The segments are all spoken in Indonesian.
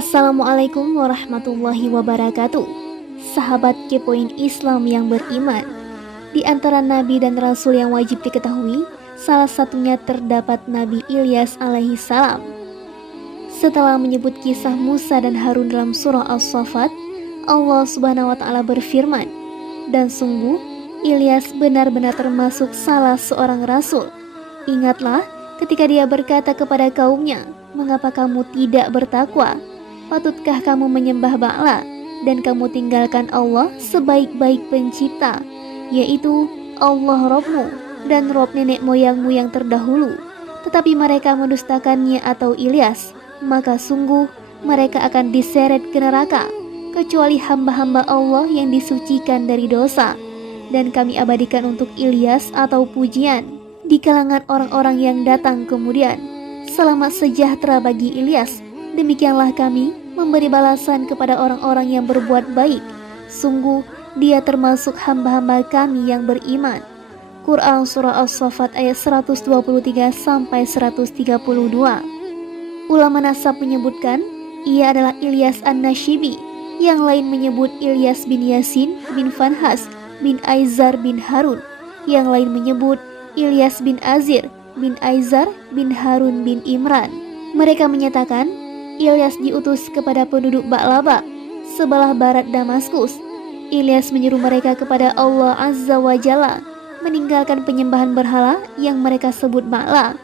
Assalamualaikum warahmatullahi wabarakatuh. Sahabat Kepoin Islam yang beriman, di antara nabi dan rasul yang wajib diketahui, salah satunya terdapat Nabi Ilyas alaihi salam. Setelah menyebut kisah Musa dan Harun dalam surah As-Saffat, Allah Subhanahu wa taala berfirman, "Dan sungguh Ilyas benar-benar termasuk salah seorang rasul. Ingatlah ketika dia berkata kepada kaumnya, 'Mengapa kamu tidak bertakwa? Patutkah kamu menyembah Ba'la dan kamu tinggalkan Allah sebaik-baik pencipta, yaitu Allah Rabbmu dan Rabb nenek moyangmu yang terdahulu?' Tetapi mereka mendustakannya atau Ilyas, maka sungguh mereka akan diseret ke neraka, kecuali hamba-hamba Allah yang disucikan dari dosa. Dan kami abadikan untuk Ilyas atau pujian di kalangan orang-orang yang datang kemudian. Selamat sejahtera bagi Ilyas. Demikianlah kami memberi balasan kepada orang-orang yang berbuat baik. Sungguh dia termasuk hamba-hamba kami yang beriman." Quran Surah As-Saffat ayat 123-132. Ulama nasab menyebutkan ia adalah Ilyas An-Nashibi. Yang lain menyebut Ilyas bin Yasin bin Fanhas bin Aizar bin Harun. Yang lain menyebut Ilyas bin Azir bin Aizar bin Harun bin Imran. Mereka menyatakan Ilyas diutus kepada penduduk Ba'laba, sebelah barat Damaskus. Ilyas menyeru mereka kepada Allah Azza wa Jalla, meninggalkan penyembahan berhala yang mereka sebut Ba'la.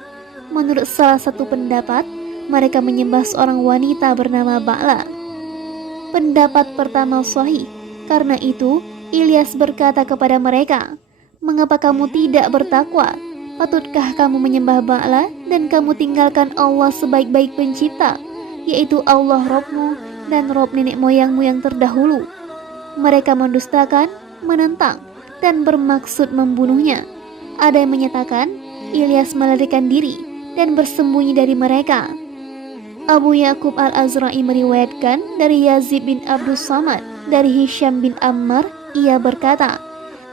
Menurut salah satu pendapat, mereka menyembah seorang wanita bernama Ba'la. Pendapat pertama sahih. Karena itu, Ilyas berkata kepada mereka, "Mengapa kamu tidak bertakwa? Patutkah kamu menyembah Ba'la dan kamu tinggalkan Allah sebaik-baik pencipta, yaitu Allah Rabbmu dan Rabb nenek moyangmu yang terdahulu?" Mereka mendustakan, menentang, dan bermaksud membunuhnya. Ada yang menyatakan Ilyas melarikan diri dan bersembunyi dari mereka. Abu Yaqub Al-Azra'i meriwayatkan dari Yazid bin Abdus Samad dari Hisham bin Ammar, ia berkata,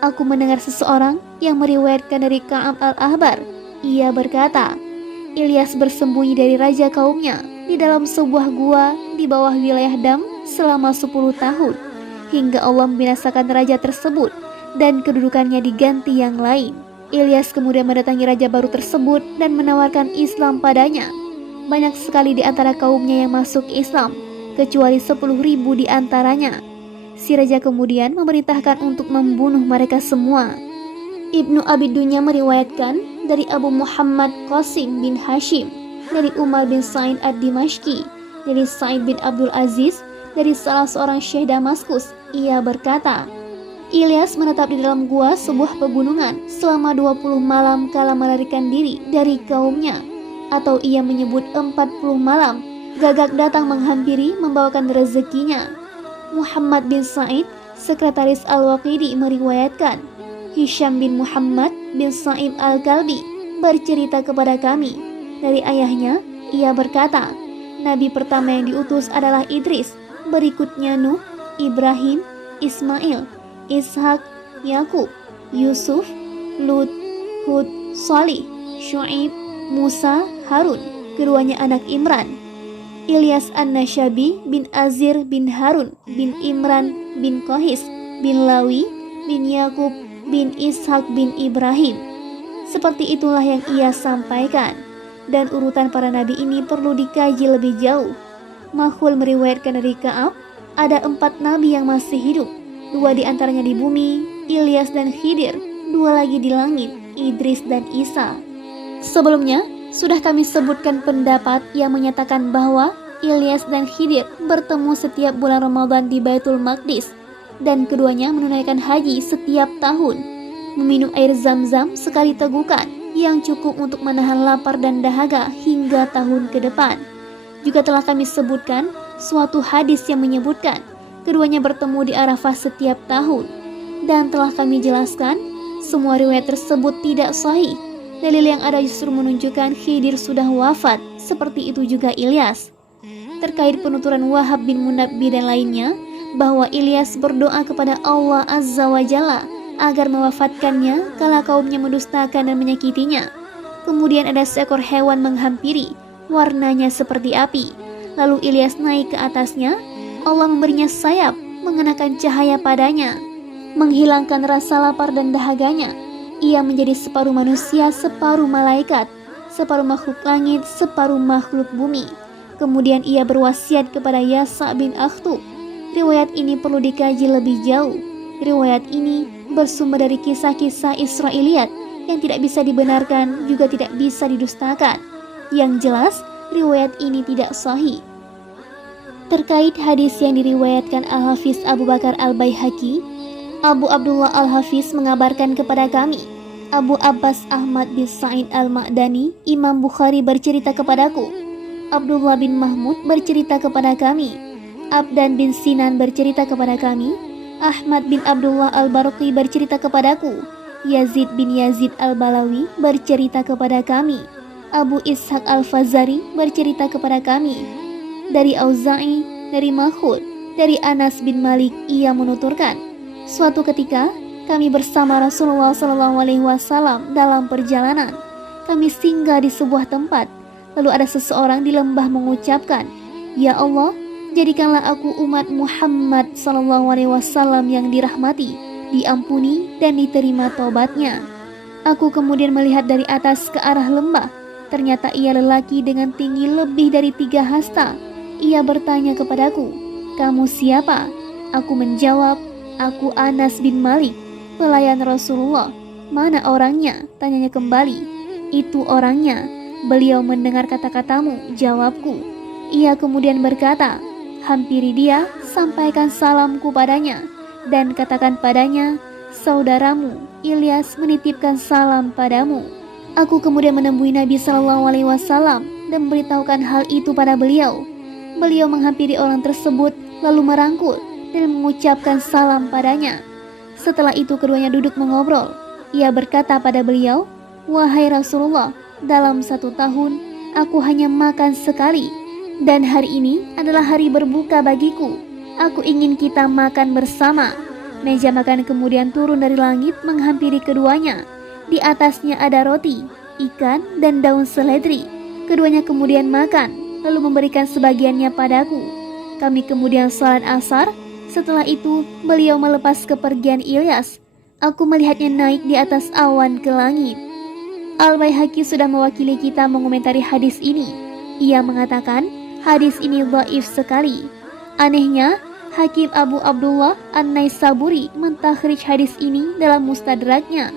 "Aku mendengar seseorang yang meriwayatkan dari Ka'ab Al-Ahbar. Ia berkata, Ilyas bersembunyi dari raja kaumnya di dalam sebuah gua di bawah wilayah Dam selama 10 tahun, hingga Allah membinasakan raja tersebut dan kedudukannya diganti yang lain. Ilyas kemudian mendatangi raja baru tersebut dan menawarkan Islam padanya. Banyak sekali di antara kaumnya yang masuk Islam, kecuali 10.000 di antaranya. Si raja kemudian memerintahkan untuk membunuh mereka semua." Ibnu Abi Dunya meriwayatkan dari Abu Muhammad Qasim bin Hashim, dari Umar bin Sa'id ad-Dimashqi, dari Sa'id bin Abdul Aziz, dari salah seorang syekh Damaskus. Ia berkata, Ilyas menetap di dalam gua sebuah pegunungan selama 20 malam kala melarikan diri dari kaumnya. Atau ia menyebut 40 malam, gagak datang menghampiri membawakan rezekinya. Muhammad bin Sa'id, sekretaris Al-Waqidi, meriwayatkan, Hisham bin Muhammad bin Sa'id Al-Kalbi bercerita kepada kami dari ayahnya. Ia berkata, Nabi pertama yang diutus adalah Idris, berikutnya Nuh, Ibrahim, Ismail, Ishak, Yakub, Yusuf, Lut, Hud, Salih, Syu'aib, Musa, Harun, keduanya anak Imran. Ilyas An-Nashabi bin Azir bin Harun bin Imran bin Qahis bin Lawi bin Yakub bin Ishak bin Ibrahim. Seperti itulah yang ia sampaikan. Dan urutan para nabi ini perlu dikaji lebih jauh. Makhul meriwayatkan dari Ka'ab, ada 4 nabi yang masih hidup. 2 di antaranya di bumi, Ilyas dan Khidir. 2 lagi di langit, Idris dan Isa. Sebelumnya, sudah kami sebutkan pendapat yang menyatakan bahwa Ilyas dan Khidir bertemu setiap bulan Ramadan di Baitul Maqdis, dan keduanya menunaikan haji setiap tahun, meminum air Zam-Zam sekali tegukan yang cukup untuk menahan lapar dan dahaga hingga tahun ke depan. Juga telah kami sebutkan suatu hadis yang menyebutkan keduanya bertemu di Arafah setiap tahun, dan telah kami jelaskan semua riwayat tersebut tidak sahih. Dalil yang ada justru menunjukkan Khidir sudah wafat, seperti itu juga Ilyas. Terkait penuturan Wahab bin Munabbi dan lainnya, bahwa Ilyas berdoa kepada Allah Azza wa Jalla agar mewafatkannya kala kaumnya mendustakan dan menyakitinya. Kemudian ada seekor hewan menghampiri, warnanya seperti api. Lalu Ilyas naik ke atasnya. Allah memberinya sayap, mengenakan cahaya padanya, menghilangkan rasa lapar dan dahaganya. Ia menjadi separuh manusia, separuh malaikat, separuh makhluk langit, separuh makhluk bumi. Kemudian ia berwasiat kepada Yasa bin Akhtub. Riwayat ini perlu dikaji lebih jauh. Riwayat ini bersumber dari kisah-kisah Israiliyat yang tidak bisa dibenarkan juga tidak bisa didustakan. Yang jelas, riwayat ini tidak sahih. Terkait hadis yang diriwayatkan Al-Hafiz Abu Bakar Al-Baihaqi, Abu Abdullah Al-Hafiz mengabarkan kepada kami, Abu Abbas Ahmad bin Sa'id Al-Ma'dani, Imam Bukhari bercerita kepadaku, Abdullah bin Mahmud bercerita kepada kami, Abdan bin Sinan bercerita kepada kami, Ahmad bin Abdullah Al-Barqi bercerita kepadaku, Yazid bin Yazid Al-Balawi bercerita kepada kami, Abu Ishaq Al-Fazari bercerita kepada kami, dari Auza'i, dari Makhul, dari Anas bin Malik, ia menuturkan, suatu ketika kami bersama Rasulullah SAW dalam perjalanan. Kami singgah di sebuah tempat. Lalu ada seseorang di lembah mengucapkan, Ya Allah, jadikanlah aku umat Muhammad SAW yang dirahmati, diampuni dan diterima taubatnya. Aku kemudian melihat dari atas ke arah lembah. Ternyata ia lelaki dengan tinggi lebih dari 3 hasta. Ia bertanya kepadaku, kamu siapa? Aku menjawab, aku Anas bin Malik, pelayan Rasulullah. Mana orangnya? Tanyanya kembali. Itu orangnya. Beliau mendengar kata-katamu, jawabku. Ia kemudian berkata, hampiri dia, sampaikan salamku padanya, dan katakan padanya, saudaramu Ilyas menitipkan salam padamu. Aku kemudian menemui Nabi SAW dan memberitahukan hal itu pada beliau. Beliau menghampiri orang tersebut lalu merangkul dan mengucapkan salam padanya. Setelah itu keduanya duduk mengobrol. Ia berkata pada beliau, wahai Rasulullah, dalam 1 tahun aku hanya makan sekali, dan hari ini adalah hari berbuka bagiku. Aku ingin kita makan bersama. Meja makan kemudian turun dari langit menghampiri keduanya. Di atasnya ada roti, ikan, dan daun seledri. Keduanya kemudian makan, lalu memberikan sebagiannya padaku. Kami kemudian salat asar. Setelah itu beliau melepas kepergian Ilyas. Aku melihatnya naik di atas awan ke langit. Al-Baihaqi sudah mewakili kita mengomentari hadis ini. Ia mengatakan hadis ini dhaif sekali. Anehnya, Hakim Abu Abdullah An-Naisaburi mentakhrij hadis ini dalam Mustadraknya.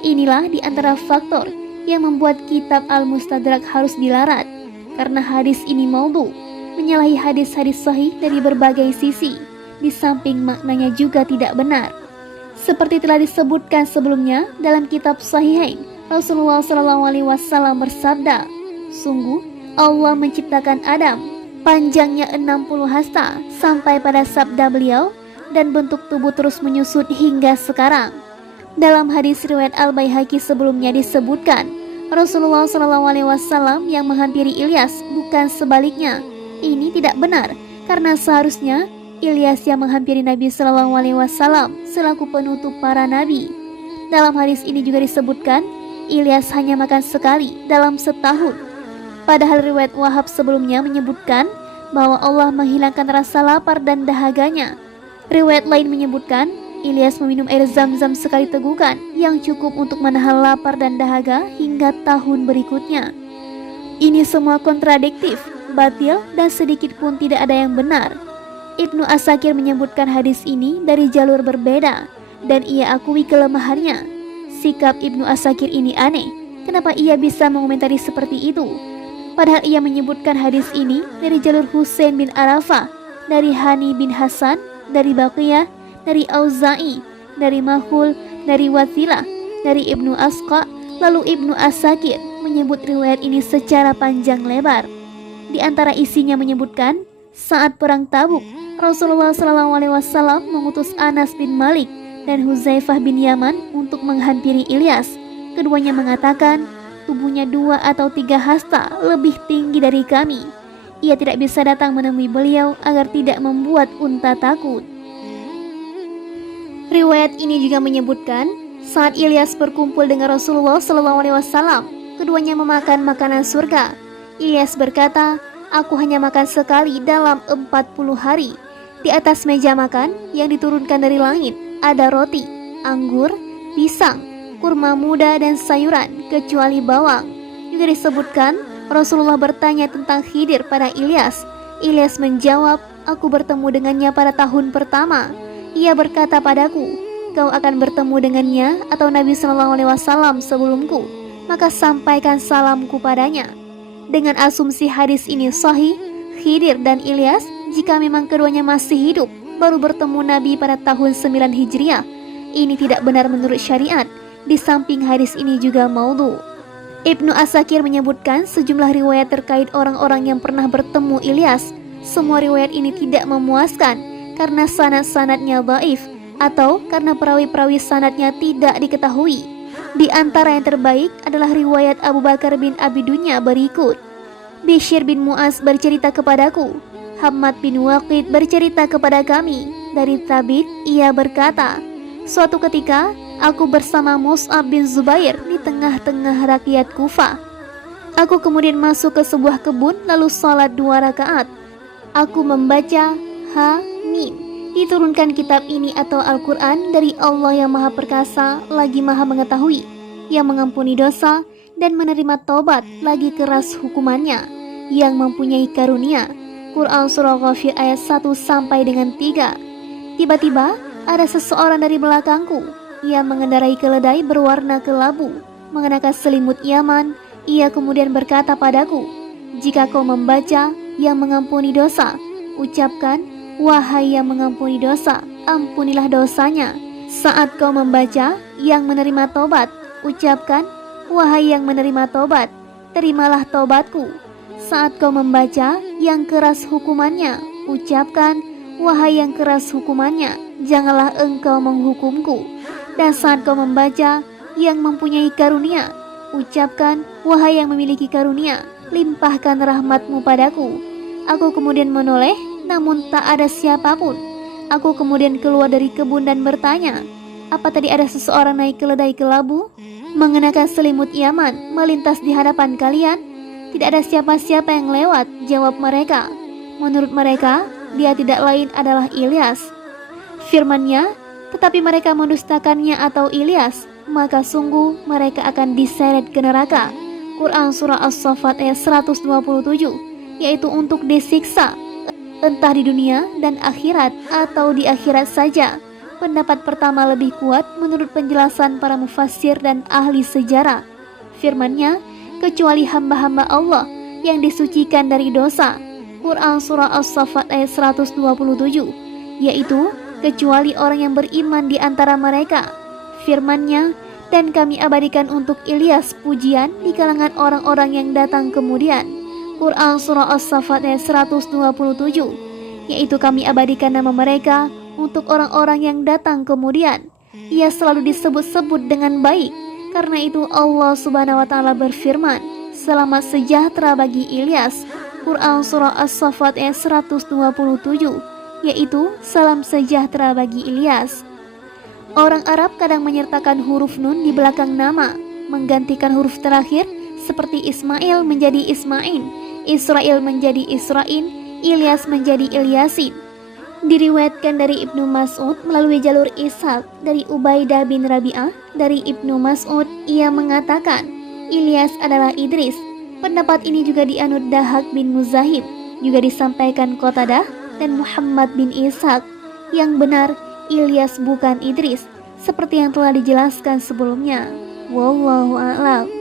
Inilah di antara faktor yang membuat kitab Al-Mustadrak harus dilarat, karena hadis ini maudhu, menyalahi hadis-hadis sahih dari berbagai sisi, di samping maknanya juga tidak benar. Seperti telah disebutkan sebelumnya dalam kitab Sahihain, Rasulullah SAW bersabda, sungguh Allah menciptakan Adam, panjangnya 60 hasta, sampai pada sabda beliau, dan bentuk tubuh terus menyusut hingga sekarang. Dalam hadis riwayat Al-Baihaqi sebelumnya disebutkan, Rasulullah SAW yang menghampiri Ilyas, bukan sebaliknya. Ini tidak benar, karena seharusnya Ilyas yang menghampiri Nabi SAW selaku penutup para nabi. Dalam hadis ini juga disebutkan, Ilyas hanya makan sekali dalam setahun. Padahal riwayat Wahab sebelumnya menyebutkan bahwa Allah menghilangkan rasa lapar dan dahaganya. Riwayat lain menyebutkan, Ilyas meminum air zam-zam sekali tegukan yang cukup untuk menahan lapar dan dahaga hingga tahun berikutnya. Ini semua kontradiktif, batil, dan sedikit pun tidak ada yang benar. Ibnu Asakir menyebutkan hadis ini dari jalur berbeda, dan ia akui kelemahannya. Sikap Ibnu Asakir ini aneh. Kenapa ia bisa mengomentari seperti itu? Padahal ia menyebutkan hadis ini dari jalur Husain bin Arafah, dari Hani bin Hasan, dari Baqiyah, dari Auza'i, dari Mahul, dari Wathilah, dari Ibnu Asqa. Lalu Ibnu Asakir menyebut riwayat ini secara panjang lebar. Di antara isinya menyebutkan, saat perang Tabuk, Rasulullah SAW mengutus Anas bin Malik dan Huzaifah bin Yaman untuk menghampiri Ilyas. Keduanya mengatakan, tubuhnya 2 atau 3 hasta lebih tinggi dari kami. Ia tidak bisa datang menemui beliau agar tidak membuat unta takut. Riwayat ini juga menyebutkan, saat Ilyas berkumpul dengan Rasulullah SAW, keduanya memakan makanan surga. Ilyas berkata, Aku hanya makan sekali dalam 40 hari. Di atas meja makan yang diturunkan dari langit ada roti, anggur, pisang, kurma muda dan sayuran kecuali bawang. Juga disebutkan Rasulullah bertanya tentang Khidir pada Ilyas. Ilyas menjawab, aku bertemu dengannya pada tahun pertama. Ia berkata padaku, kau akan bertemu dengannya atau Nabi SAW sebelumku, maka sampaikan salamku padanya. Dengan asumsi hadis ini sahih, Khidir dan Ilyas, jika memang keduanya masih hidup, baru bertemu Nabi pada tahun 9 Hijriah. Ini tidak benar menurut syariat. Di samping hadis ini juga maudhu. Ibnu Asakir menyebutkan sejumlah riwayat terkait orang-orang yang pernah bertemu Ilyas. Semua riwayat ini tidak memuaskan karena sanad-sanadnya dhaif atau karena perawi-perawi sanadnya tidak diketahui. Di antara yang terbaik adalah riwayat Abu Bakar bin Abi Dunya berikut. Bishr bin Mu'az bercerita kepadaku, Hammad bin Waqid bercerita kepada kami. Dari Thabit, ia berkata, suatu ketika aku bersama Mus'ab bin Zubair di tengah-tengah rakyat Kufah. Aku kemudian masuk ke sebuah kebun lalu salat 2 rakaat. Aku membaca Ha-Mim. Diturunkan kitab ini atau Al-Quran dari Allah yang Maha Perkasa lagi Maha Mengetahui, yang mengampuni dosa dan menerima taubat lagi keras hukumannya, yang mempunyai karunia. Quran Surah Ghafir ayat 1 sampai dengan 3. Tiba-tiba ada seseorang dari belakangku. Ia mengendarai keledai berwarna kelabu, mengenakan selimut Yaman. Ia kemudian berkata padaku, jika kau membaca yang mengampuni dosa, ucapkan, wahai yang mengampuni dosa, ampunilah dosanya. Saat kau membaca yang menerima tobat, ucapkan, wahai yang menerima tobat, terimalah tobatku. Saat kau membaca yang keras hukumannya, ucapkan, wahai yang keras hukumannya, janganlah engkau menghukumku. Dan saat kau membaca yang mempunyai karunia, ucapkan, wahai yang memiliki karunia, limpahkan rahmatmu padaku. Aku kemudian menoleh, namun tak ada siapapun. Aku kemudian keluar dari kebun dan bertanya, apa tadi ada seseorang naik keledai kelabu, mengenakan selimut Yaman, melintas di hadapan kalian? Tidak ada siapa-siapa yang lewat, jawab mereka. Menurut mereka, dia tidak lain adalah Ilyas. Firman-Nya, tetapi mereka mendustakannya atau Ilyas, maka sungguh mereka akan diseret ke neraka. Quran Surah As-Saffat ayat 127, yaitu untuk disiksa, entah di dunia dan akhirat atau di akhirat saja. Pendapat pertama lebih kuat menurut penjelasan para mufassir dan ahli sejarah. Firman-Nya, kecuali hamba-hamba Allah yang disucikan dari dosa. Quran Surah As-Saffat ayat 127, yaitu kecuali orang yang beriman di antara mereka. Firman-Nya, dan kami abadikan untuk Ilyas pujian di kalangan orang-orang yang datang kemudian. Quran Surah As-Saffat ayat 127, yaitu kami abadikan nama mereka untuk orang-orang yang datang kemudian. Ia selalu disebut-sebut dengan baik. Karena itu Allah Subhanahu wa Ta'ala berfirman, selamat sejahtera bagi Ilyas. Quran Surah As-Saffat ayat 127, yaitu salam sejahtera bagi Ilyas. Orang Arab kadang menyertakan huruf nun di belakang nama, menggantikan huruf terakhir seperti Ismail menjadi Ismain, Israel menjadi Israin, Ilyas menjadi Ilyasin. Diriwayatkan dari Ibnu Mas'ud melalui jalur Ishaq dari Ubaidah bin Rabi'ah. Dari Ibnu Mas'ud, ia mengatakan Ilyas adalah Idris. Pendapat ini juga dianut Dahak bin Muzahib, juga disampaikan Qatadah dan Muhammad bin Ishaq. Yang benar, Ilyas bukan Idris, seperti yang telah dijelaskan sebelumnya. Wallahu a'lam.